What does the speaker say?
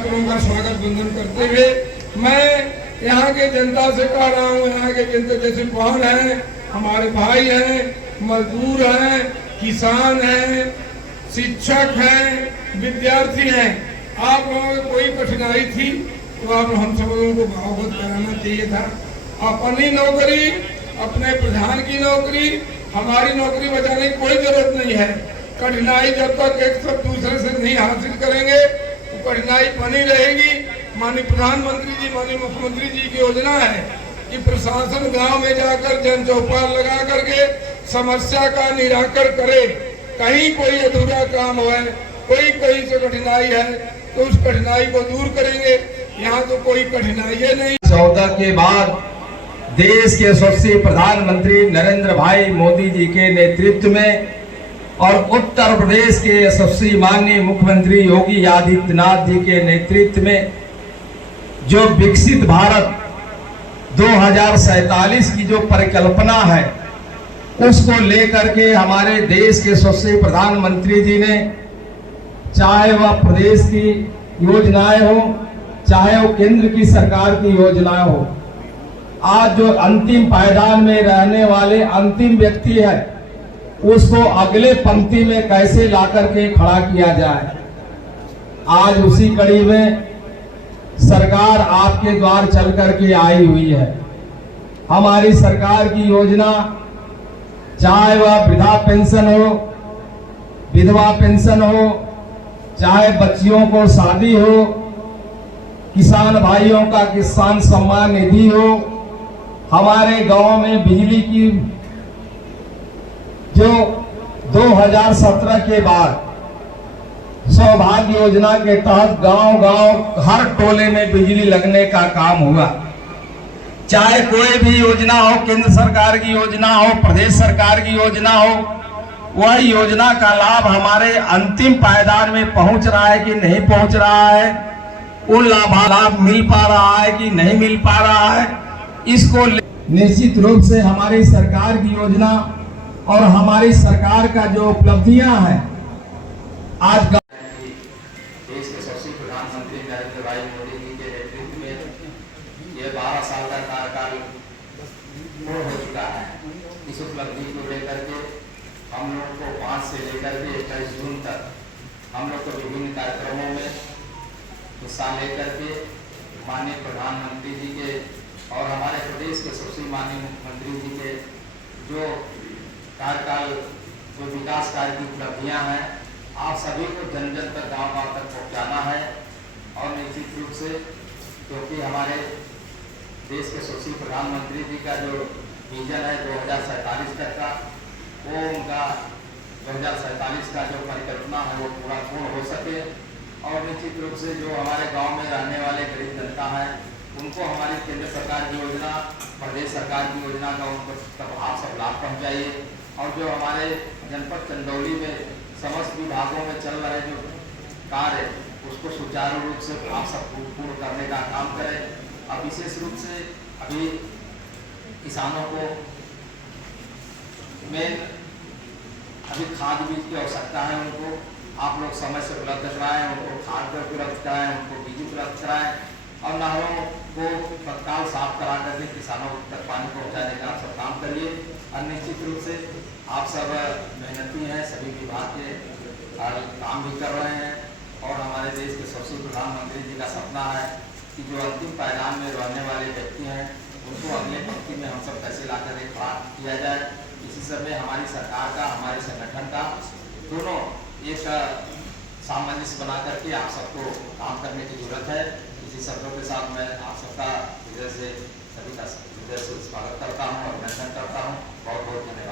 छात्रों का स्वागत बंधन करते हुए मैं यहाँ के जनता से कह रहा हूँ, यहाँ के जनता जैसे बहन हैं, हमारे भाई हैं, मजदूर हैं, किसान हैं, शिक्षक हैं, विद्यार्थी हैं, आप लोगों को कोई कठिनाई थी तो आप हम सब लोगों को अवगत कराना चाहिए था। अपनी नौकरी, अपने प्रधान की नौकरी, हमारी नौकरी बचाने की कोई जरूरत नहीं है। कठिनाई जब तक एक सब दूसरे से नहीं हासिल करेंगे तो कठिनाई बनी रहेगी। माननीय प्रधानमंत्री जी, माननीय मुख्यमंत्री जी की योजना है कि प्रशासन गांव में जाकर जन चौपाल लगा करके समस्या का निराकरण करे। कहीं कोई अधूरा काम है, कोई कहीं से कठिनाई है तो उस कठिनाई को दूर करेंगे। यहाँ तो कोई कठिनाई है नहीं। 14 के बाद देश के यशस्वी प्रधानमंत्री नरेंद्र भाई मोदी जी के नेतृत्व में और उत्तर प्रदेश के यशस्वी माननीय मुख्यमंत्री योगी आदित्यनाथ जी के नेतृत्व में जो विकसित भारत 2047 की जो परिकल्पना है उसको लेकर के हमारे देश के यशस्वी प्रधानमंत्री जी ने, चाहे वह प्रदेश की योजनाएं हो, चाहे वो केंद्र की सरकार की योजनाएं हो, आज जो अंतिम पायदान में रहने वाले अंतिम व्यक्ति है उसको अगले पंक्ति में कैसे ला करके खड़ा किया जाए। आज उसी कड़ी में सरकार आपके द्वार चल करके आई हुई है। हमारी सरकार की योजना, चाहे वह वृद्धा पेंशन हो, विधवा पेंशन हो, चाहे बच्चियों को शादी हो, किसान भाइयों का किसान सम्मान निधि हो, हमारे गांव में बिजली की जो 2017 के बाद सौभाग्य योजना के तहत गांव-गांव हर टोले में बिजली लगने का काम हुआ। चाहे कोई भी योजना हो, केंद्र सरकार की योजना हो, प्रदेश सरकार की योजना हो, वह योजना का लाभ हमारे अंतिम पायदान में पहुंच रहा है कि नहीं पहुंच रहा है, उन लाभ मिल पा रहा है कि नहीं मिल पा रहा है, इसको निश्चित रूप से हमारी सरकार की योजना और हमारी सरकार का जो उपलब्धियां हैं आज देश के यशस्वी प्रधानमंत्री नरेंद्र भाई मोदी जी के नेतृत्व में ये 12 साल का कार्यकाल पूर्ण हो चुका है। इस उपलब्धि को लेकर के हम लोग को 5 से लेकर के 21 जून तक हम लोग को विभिन्न कार्यक्रमों में हिस्सा लेकर के माननीय प्रधानमंत्री जी के और हमारे प्रदेश के सबसे माननीय मुख्यमंत्री जी के जो कार्यकाल, जो विकास कार्य की उपलब्धियां हैं, आप सभी को जन जन तक, गाँव-गाँव तक पहुंचाना है। और निश्चित रूप से क्योंकि हमारे देश के यशस्वी प्रधानमंत्री जी का जो विजन है 2047 तक का, वो उनका 2047 का जो परिकल्पना है वो पूर्ण हो सके। और निश्चित रूप से जो हमारे गांव में रहने वाले गरीब जनता है उनको हमारी केंद्र सरकार की योजना, प्रदेश सरकार की योजना का उनको आप सब लाभ पहुँचाइए। और जो हमारे जनपद चंदौली में समस्त विभागों में चल रहे जो कार्य उसको सुचारू रूप से आप सब पूर्ण करने का काम करें। अब विशेष रूप से अभी किसानों को मेन अभी खाद बीज की आवश्यकता है, उनको आप लोग समय से उपलब्ध कराएं, उनको खाद उपलब्ध कराएं, उनको बीज उपलब्ध कराएं और नहरों को तत्काल साफ करा करके किसानों तक पानी पहुंचाने का आप सब काम करिए। और निश्चित रूप से आप सब मेहनती हैं, सभी विभाग के काम भी कर रहे हैं। और हमारे देश के सबसे प्रधानमंत्री जी का सपना है कि जो अंतिम पायदान में रहने वाले व्यक्ति हैं उनको अगले पंक्ति में हम सब कैसे ला कर खड़ा किया जाए। इसी समय हमारी सरकार का, हमारे संगठन का दोनों एक सामंजस्य बना करके आप सबको काम करने की जरूरत है। इसी शब्दों के साथ मैं आप सबका हृदय से, सभी का हृदय से स्वागत करता हूँ, अभिनंदन करता हूँ। बहुत बहुत धन्यवाद।